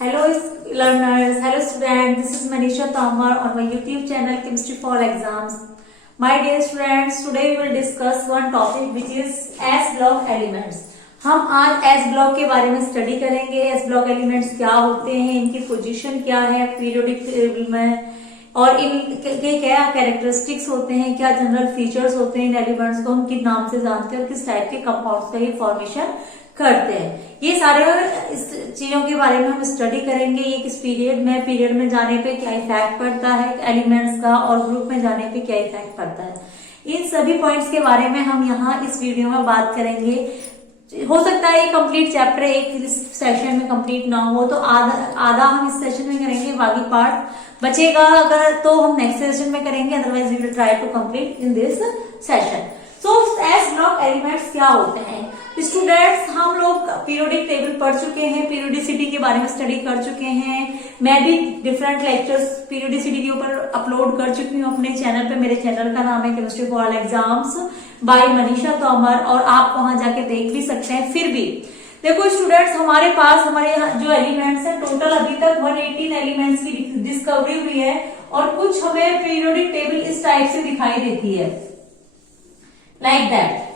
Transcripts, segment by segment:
Hello learners, hello students, this is Manisha Tamar on my YouTube channel Chemistry for Exams. My dear students, today we will discuss one topic which is S block elements. हम आज S block के बारे में study करेंगे। S block elements क्या होते हैं, इनकी पोजीशन क्या है पीरियोडिक टेबल में, और इनके क्या कैरेक्टरिस्टिक्स होते हैं, क्या जनरल फीचर्स होते हैं इन एलिमेंट्स को हम किस नाम से जानते हैं और किस टाइप के कंपाउंड्स का ये फॉर्मेशन करते हैं। ये सारे चीजों के बारे में हम स्टडी करेंगे। ये किस पीरियड में जाने पे क्या इफेक्ट पड़ता है एलिमेंट्स का, और ग्रुप में जाने पे क्या इफेक्ट पड़ता है, इन सभी पॉइंट्स के बारे में हम यहाँ इस वीडियो में बात करेंगे। हो सकता है ये कंप्लीट चैप्टर एक सेशन में कंप्लीट ना हो, तो आधा हम इस सेशन में करेंगे, बाकी पार्ट बचेगा अगर तो हम नेक्स्ट सेशन में करेंगे, otherwise we will try to complete in this session. So S block elements क्या होते हैं स्टूडेंट्स? हम लोग पीरियोडिक टेबल पढ़ चुके हैं, पीरियोडिसिटी के बारे में स्टडी कर चुके हैं। मैं भी डिफरेंट लेक्चर्स पीरियोडिसिटी के ऊपर अपलोड कर चुकी हूँ अपने चैनल पे। मेरे चैनल का नाम है chemistry for all exams by Manisha Tomar, और आप वहां जाके देख भी सकते हैं। फिर भी देखो स्टूडेंट्स, हमारे पास हमारे जो एलिमेंट्स हैं टोटल अभी तक 118 एलिमेंट्स की डिस्कवरी हुई है, और कुछ हमें पीरियोडिक टेबल इस टाइप से दिखाई देती है, लाइक दैट।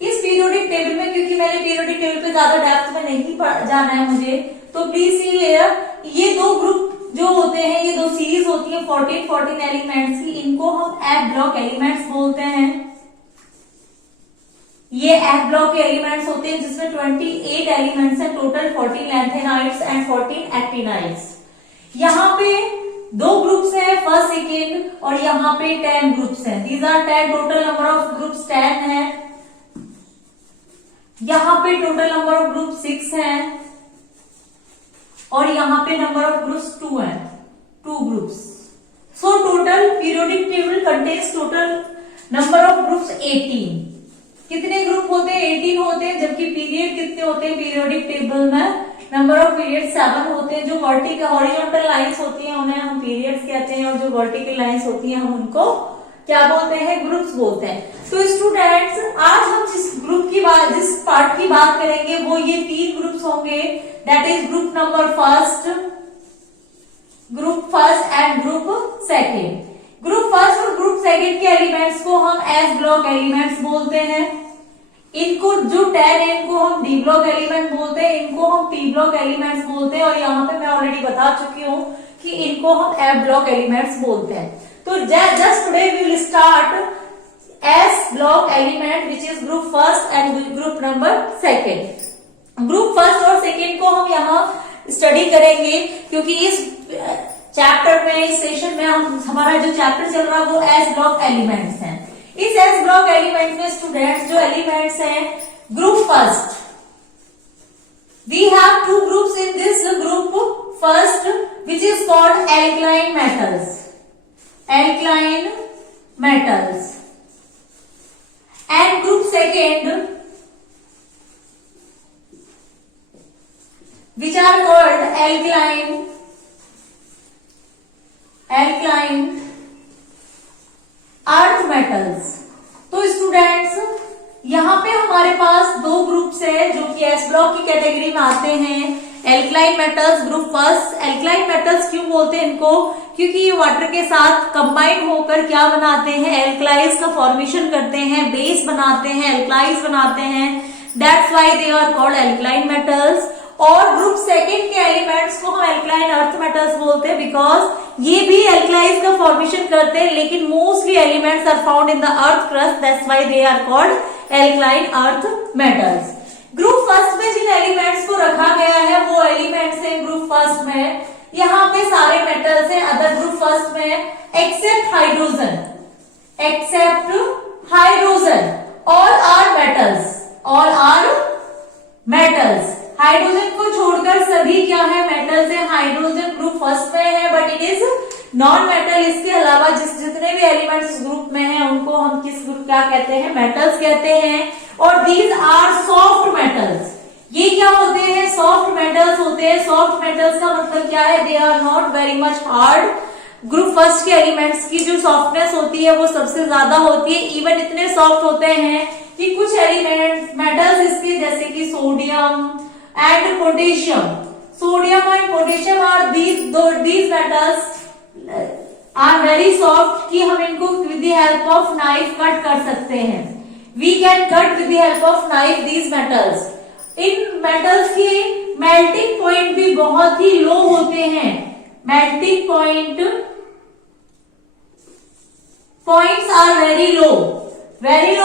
इस पीरियोडिक टेबल में, क्योंकि मैंने पीरियोडिक टेबल पे ज्यादा डेप्थ में नहीं जाना है मुझे, तो प्लीज ये दो ग्रुप जो होते हैं, ये दो सीरीज होती है 14 एलिमेंट्स की, इनको हम एफ ब्लॉक एलिमेंट्स बोलते हैं। ये एफ ब्लॉक के एलिमेंट्स होते हैं जिसमें 28 एलिमेंट्स हैं, टोटल 14 लैंथेनाइड्स एंड 14 एक्टिनाइड्स। यहाँ पे दो ग्रुप्स हैं, फर्स्ट सेकेंड, और यहाँ पे 10 ग्रुप्स हैं। These are 10, total number of groups 10 है। यहाँ पे टोटल नंबर ऑफ ग्रुप 6 हैं, और यहाँ पे नंबर ऑफ ग्रुप्स 2 हैं, 2 groups. So total periodic table contains total number of groups 18। कितने ग्रुप होते हैं? 18 होते हैं, जबकि पीरियड कितने होते हैं पीरियोडिक टेबल में? नंबर ऑफ पीरियड 7 होते हैं। जो वर्टिकल हॉरिजॉन्टल लाइंस होती हैं उन्हें हम पीरियड्स कहते हैं, और जो वर्टिकल लाइंस होती हैं हम उनको क्या बोलते हैं? ग्रुप्स बोलते हैं। तो स्टूडेंट्स, आज हम जिस पार्ट की बात करेंगे वो ये 3 ग्रुप्स होंगे, that is group number first and group second. Group first और ग्रुप सेकेंड के एलिमेंट्स को हम एस ब्लॉक एलिमेंट्स बोलते हैं। इनको जो 10 है इनको हम डी ब्लॉक एलिमेंट बोलते हैं, इनको हम पी ब्लॉक एलिमेंट्स बोलते हैं, और यहाँ पे मैं ऑलरेडी बता चुकी हूँ कि इनको हम एफ ब्लॉक एलिमेंट्स बोलते हैं। तो just today we will start S block element which is group first and group number second. Group first और सेकेंड को हम यहाँ स्टडी करेंगे, क्योंकि इस चैप्टर में, इस सेशन में हमारा जो चैप्टर चल रहा है वो एस ब्लॉक एलिमेंट्स हैं। इस एस ब्लॉक एलिमेंट में स्टूडेंट्स जो एलिमेंट्स हैं, group first, we have 2 groups in this group first which is called alkaline metals, and group second which are called alkaline earth metals। तो students, यहाँ पे हमारे पास 2 groups है जो कि एस ब्लॉक की कैटेगरी में आते हैं। Alkaline metals group first. Alkaline metals क्यों बोलते हैं इनको? क्योंकि ये वाटर के साथ कंबाइन होकर क्या बनाते हैं? एल्कलाइज का फॉर्मेशन करते हैं, बेस बनाते हैं, एल्कलाइज बनाते हैं, that's why they are called alkaline metals. और ग्रुप सेकेंड के एलिमेंट्स को हम एल्कलाइन अर्थ मेटल्स बोलते हैं, बिकॉज ये भी एल्कलाइज का फॉर्मेशन करते हैं, लेकिन mostly elements are found in the earth crust, that's why they are called alkaline earth metals. Group first में जिन एलिमेंट्स को रखा गया है वो एलिमेंट्स हैं ग्रुप फर्स्ट में, यहाँ पे सारे मेटल्स हैं अदर ग्रुप फर्स्ट में, except hydrogen, all are metals. Hydrogen को छोड़कर सभी क्या है? मेटल्स है। हाइड्रोजन ग्रुप फर्स्ट में है but it is non metal. इसके अलावा जितने भी एलिमेंट्स ग्रुप में हैं उनको हम किस ग्रुप क्या कहते हैं? मेटल्स कहते हैं। और दीज आर सॉफ्ट मेटल्स। ये क्या होते हैं? सॉफ्ट मेटल्स होते हैं। सॉफ्ट मेटल्स का मतलब क्या है? They are not very much hard. Group first के एलिमेंट्स की जो सॉफ्टनेस होती है वो सबसे ज्यादा होती है। इवन इतने सॉफ्ट होते हैं कि कुछ एलिमेंट्स मेटल्स इसके जैसे कि sodium and potassium, sodium and potassium are these metals are very soft कि हम इनको with the help of knife cut कर सकते हैं। We can cut with the help of knife these metals. इन मेटल्स के मेल्टिंग पॉइंट भी बहुत ही लो होते हैं। Melting points are very low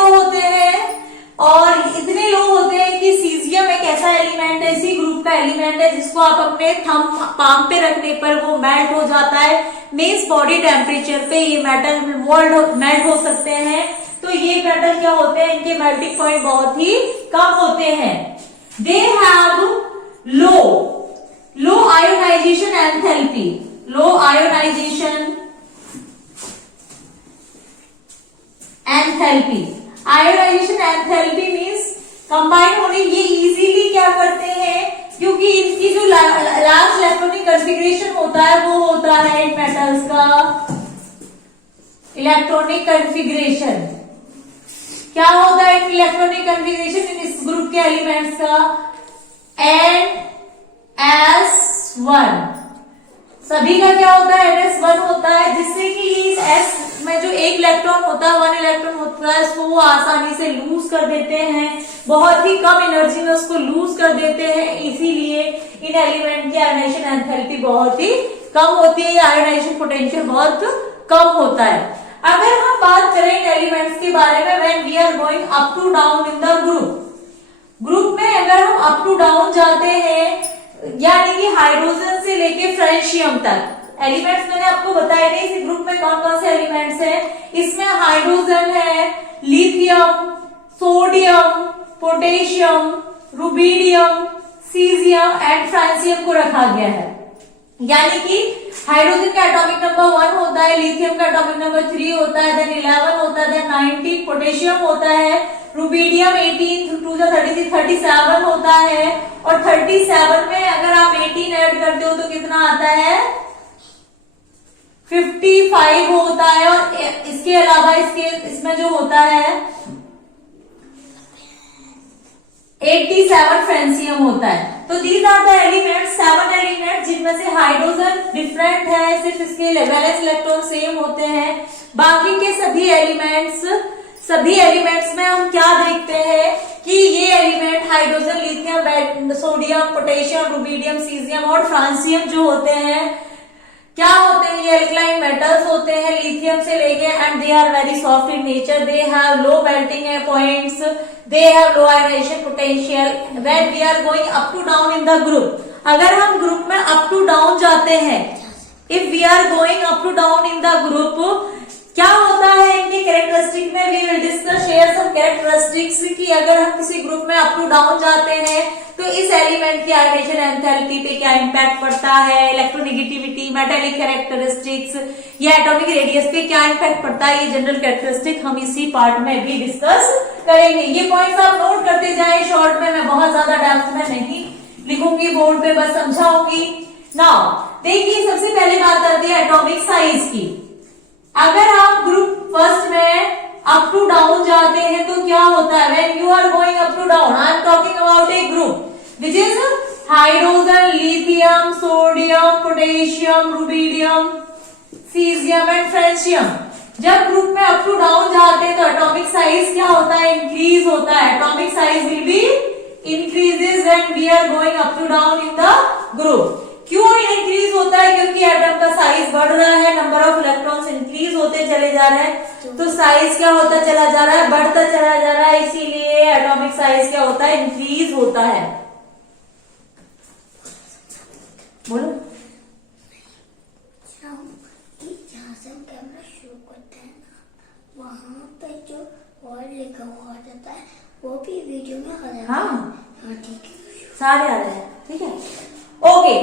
होते हैं और इतने लो होते हैं कि सीजियम एक ऐसा एलिमेंट है, इसी ग्रुप का एलिमेंट है जिसको आप अपने थंब पाम पे रखने पर वो मेल्ट हो जाता है। मीन्स बॉडी टेम्परेचर पे ये मेटल मेल्ट हो सकते हैं। तो ये मेटल क्या होते हैं, इनके मेल्टिंग पॉइंट बहुत ही कम होते हैं। They have low ionization enthalpy. Low ionization ionization enthalpy means combine होने ये इजीली क्या करते हैं, क्योंकि इनकी जो लार्ज इलेक्ट्रॉनिक कॉन्फ़िगरेशन होता है वो होता है इन मेटल्स का इलेक्ट्रॉनिक कॉन्फ़िगरेशन। क्या होता है इलेक्ट्रॉनिक कॉन्फ़िगरेशन इन इस ग्रुप के एलिमेंट्स का, NS1। सभी का क्या होता है, NS1 होता है, जिससे कि इस S में जो एक इलेक्ट्रॉन होता है, 1 इलेक्ट्रॉन होता है, उसको वो आसानी से लूज कर देते हैं, बहुत ही कम एनर्जी में उसको लूज कर देते हैं। इसीलिए इन एलिमेंट की आयोनाइजेशन एंथैल्पी बहुत ही कम होती है, आयोनाइजेशन पोटेंशियल बहुत कम होता है। अगर हम बात करें इन एलिमेंट्स के बारे में, when we are going up to down in the group में अगर हम अप टू डाउन जाते हैं, यानी कि हाइड्रोजन से लेके फ्रेंशियम तक एलिमेंट्स मैंने आपको बताया नहीं इस ग्रुप में कौन कौन से एलिमेंट्स हैं। इसमें हाइड्रोजन है, lithium, sodium, potassium, rubidium, caesium and francium को रखा गया है। यानी कि हाइड्रोजन का एटॉमिक नंबर 1 होता है, लिथियम का एटॉमिक नंबर 3 होता है, देन 11 होता है, देन 19, पोटेशियम होता है, रुबीडियम 18 2 33 37 होता है, और 37 में अगर आप 18 ऐड करते हो तो कितना आता है, 55 होता है। और इसके अलावा इसमें जो होता है 87 फ्रेंसियम होता है। तो these are the elements, 7 elements, जिनमें से हाइड्रोजन डिफरेंट है, सिर्फ इसके वैलेंस इलेक्ट्रॉन सेम होते हैं। बाकी के सभी एलिमेंट्स में हम क्या देखते हैं कि ये element hydrogen, lithium, sodium, potassium, rubidium, caesium और फ्रांसियम जो होते हैं, क्या होते हैं, ये एल्कलाइन मेटल्स होते हैं लिथियम से लेके, and they are very soft in nature, they have low melting points, they have low ionization potential. When we are going up to down in the group, अगर हम ग्रुप में अप टू डाउन जाते हैं, if we are going up to down in the group, क्या होता है इनके characteristic में we will discuss share some characteristics कि अगर हम किसी ग्रुप में अप टू डाउन जाते हैं तो इस एलिमेंट की आयोनाइजेशन एंथैल्पी पे क्या इम्पैक्ट पड़ता है, इलेक्ट्रोनेगेटिविटी, मेटालिक कैरेक्टरिस्टिक्स या एटॉमिक रेडियस पे क्या इम्पैक्ट पड़ता है, ये जनरल कैरेक्टरिस्टिक हम इसी पार्ट में भी डिस्कस करेंगे। ये पॉइंट्स आप नोट करते जाए शॉर्ट में, मैं बहुत ज्यादा डेप्थ में नहीं लिखूंगी बोर्ड पे, बस समझाऊंगी। नाउ देखिए, सबसे पहले बात करते हैं एटॉमिक साइज की। अगर आप ग्रुप फर्स्ट में अप टू डाउन जाते हैं तो क्या होता है, when you are going up to down, I am talking about a group which is hydrogen, lithium, sodium, potassium, rubidium, caesium and francium. जब ग्रुप में अप टू डाउन जाते हैं तो एटॉमिक साइज क्या होता है, इंक्रीज होता है। Atomic size will be increases when we are going up to down in the group. क्यों इंक्रीज होता है, क्योंकि एटम का साइज बढ़ रहा है, नंबर ऑफ इलेक्ट्रॉन्स इंक्रीज होते चले जा रहे हैं, तो साइज क्या होता चला जा रहा है, बढ़ता चला जा रहा है, इसीलिए एटॉमिक साइज क्या होता है, इंक्रीज होता है। बोलो। जहाँ से हम कैमरा शुरू करते हैं ना, वहाँ पे जो वर्ड लिखा हुआ आ जाता है वो भी वीडियो में आ जाता है। हाँ ठीक है, सारे आ रहे हैं, ठीक है, ओके।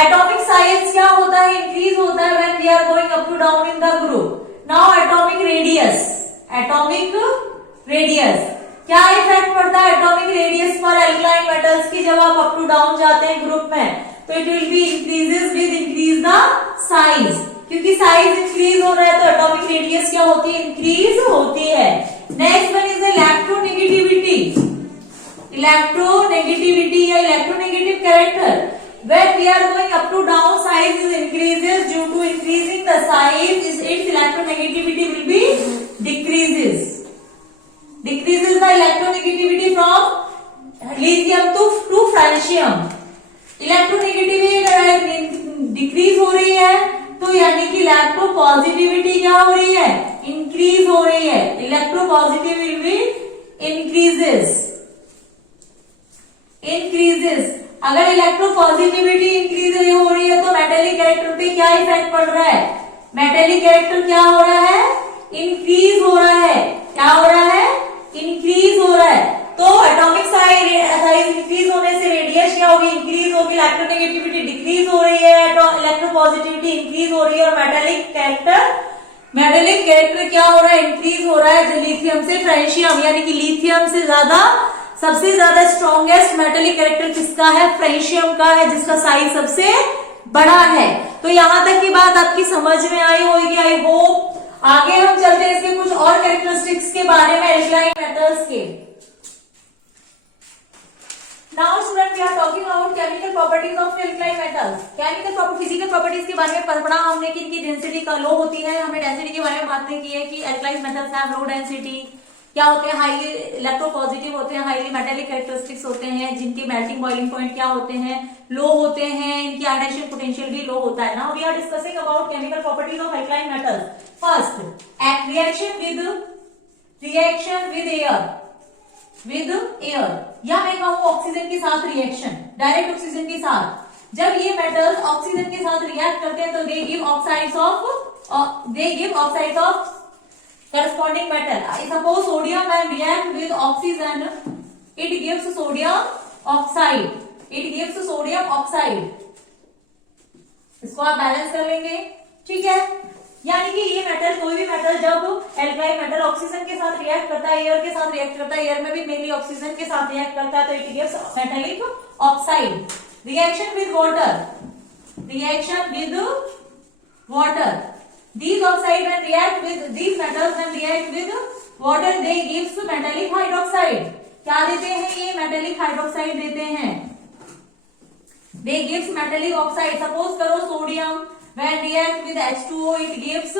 एटॉमिक साइज क्या होता है, इंक्रीज होता है when we are going up to down in the group. Now atomic radius, क्या इफेक्ट पड़ता है एटॉमिक रेडियस पर एल्कलाइन मेटल्स की जब आप अप टू डाउन जाते हैं ग्रुप में, तो it will be increases with increase the size, क्योंकि साइज इंक्रीज हो रहा है तो एटॉमिक रेडियस क्या होती है, इंक्रीज होती है। नेक्स्ट वन इज इलेक्ट्रोनेगेटिविटी या electronegative character. when we are going up to down, size is increases. Due to increasing the size, its electronegativity will be decreases. Decreases the electronegativity from lithium to francium. Electronegativity decrease हो रही है, तो यानी कि electropositivity क्या हो रही है, इंक्रीज हो रही है. Electropositivity increases. अगर इलेक्ट्रोपॉजिटिविटी इंक्रीज हो रही है तो मेटेलिक कैरेक्टर पे क्या इफेक्ट पड़ रहा है, मेटेलिक कैरेक्टर क्या हो रहा है, इंक्रीज हो रहा है. क्या हो रहा है, इंक्रीज हो रहा है. तो एटॉमिक साइज इंक्रीज होने से रेडियस क्या होगी, इंक्रीज होगी. इलेक्ट्रोनेगेटिविटी डिक्रीज हो रही है, तो इलेक्ट्रोपॉजिटिविटी इंक्रीज हो रही है. और मेटेलिक कैरेक्टर क्या हो रहा है, इंक्रीज हो रहा है. लिथियम से फ्रेंशियम, यानी कि लिथियम से ज्यादा सबसे ज्यादा स्ट्रॉन्गेस्ट मेटेलिक कैरेक्टर किसका है, फ्रेंशियम का है, जिसका साइज सबसे बड़ा है. तो यहां तक की बात आपकी समझ में आई होगी, आई होप. आगे हम चलते हैं इसके कुछ और कैरेक्टरिस्टिक्स के बारे में एल्कलाइन मेटल्स के. Now students, we are talking about chemical properties of alkaline metals. Physical properties के बारे में पढ़ा हमने कि इनकी डेंसिटी का लो होती है. हमने डेंसिटी के बारे में बातें की है कि alkaline metals have low density. क्या होते हैं, हाईली इलेक्ट्रोपॉजिटिव होते हैं, हाईली मेटेलिक कैरेक्टरिस्टिक्स होते हैं, जिनके मेल्टिंग बॉइलिंग पॉइंट क्या होते हैं, लो होते हैं. इनकी आयोनाइजेशन पोटेंशियल भी लो होता है. Now we are discussing about chemical properties of alkaline metals. First, reaction with air, या मैं कहूं ऑक्सीजन के साथ रिएक्शन, डायरेक्ट ऑक्सीजन के साथ. जब ये मेटल्स ऑक्सीजन के साथ रिएक्ट करते हैं तो they give oxides of corresponding metal. Suppose sodium when react with oxygen, it gives sodium oxide. इसको आप बैलेंस कर लेंगे, ठीक है. यानी कि ये मेटल, कोई भी मेटल जब एल्काइल मेटल ऑक्सीजन के साथ रिएक्ट करता है, एयर के साथ रिएक्ट करता है, एयर में भी मेनली ऑक्सीजन के साथ रिएक्ट करता है, तो it gives metallic oxide. Reaction with water, these oxide when react with these metals when react with water, they gives metallic hydroxide. क्या देते हैं ये, metallic hydroxide देते हैं. they gives metallic oxide. suppose करो sodium when react with H2O, it gives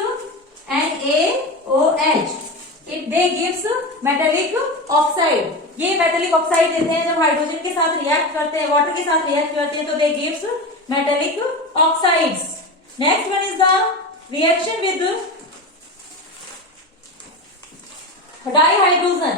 NaOH. they gives metallic oxide. ये metallic oxide देते हैं जब हाइड्रोजन के साथ रिएक्ट करते हैं, वाटर के साथ रिएक्ट करते हैं, तो they gives metallic oxides. next one is the reaction with dihydrogen.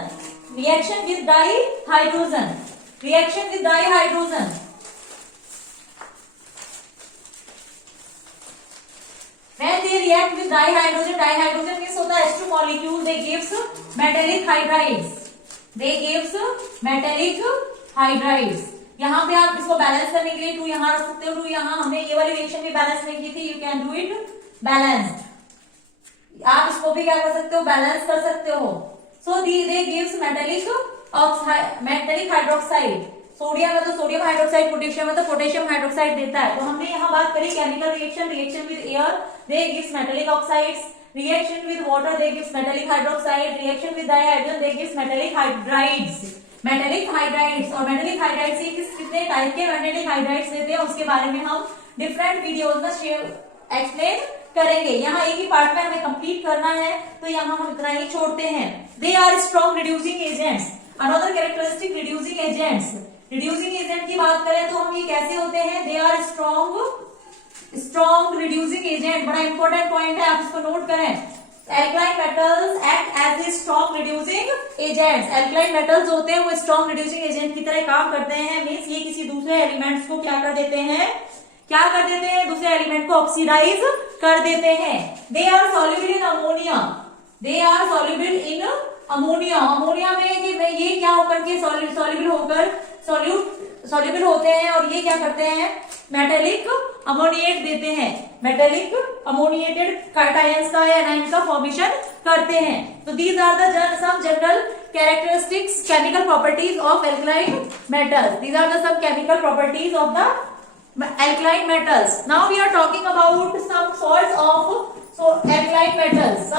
When they react with dihydrogen means होता है H2 molecule, they gives metallic hydrides. यहाँ पे आप इसको बैलेंस करने के लिए 2 यहाँ रख सकते हो, 2 यहाँ. हमने ये वाली रिएक्शन भी बैलेंस नहीं की थी. You can do it balanced. आप इसको भी क्या कर सकते हो, बैलेंस कर सकते हो. सो दे गिव्स मेटेलिक हाइड्रोक्साइड. सोडियम है तो सोडियम हाइड्रोक्साइड, पोटेशियम है तो पोटेशियम हाइड्रोक्साइड देता है. तो हमने यहाँ बात करी chemical reaction with air, they gives metallic oxides. Reaction with water, they gives metallic hydroxide. Reaction with dihydrogen, they gives metallic hydrides. और मेटेलिक हाइड्राइड्स कितने टाइप के मेटेलिक हाइड्राइड्स देते हैं, उसके बारे में हम डिफरेंट वीडियोज में एक्सप्लेन करेंगे. यहाँ एक ही पार्ट में हमें कंप्लीट करना है, तो यहाँ हम इतना ही छोड़ते हैं. They are strong reducing agents. Another characteristic reducing agents. Reducing agent की बात करें तो हम ये कैसे होते हैं, they are strong reducing agent. बड़ा इंपॉर्टेंट पॉइंट है, आप इसको नोट करें. Alkaline metals act as a strong reducing agents. एल्कलाइन मेटल्स होते हैं वो स्ट्रॉन्ग रिड्यूसिंग एजेंट की तरह काम करते हैं. मीन्स ये किसी दूसरे एलिमेंट्स को क्या कर देते हैं, दूसरे एलिमेंट को ऑक्सीडाइज कर देते हैं. They are soluble in ammonia. Ammonia में ये क्या होकर के सॉल्युबल होते हैं, और ये क्या करते हैं, मेटेलिक अमोनिएट देते हैं. मेटेलिक अमोनिएटेड कैटायंस का या एनायन का फॉर्मेशन करते हैं. तो these are the some general characteristics, chemical properties of alkaline metals. These are the some chemical properties of the alkaline metals. Now we are talking about some salts of alkaline metals.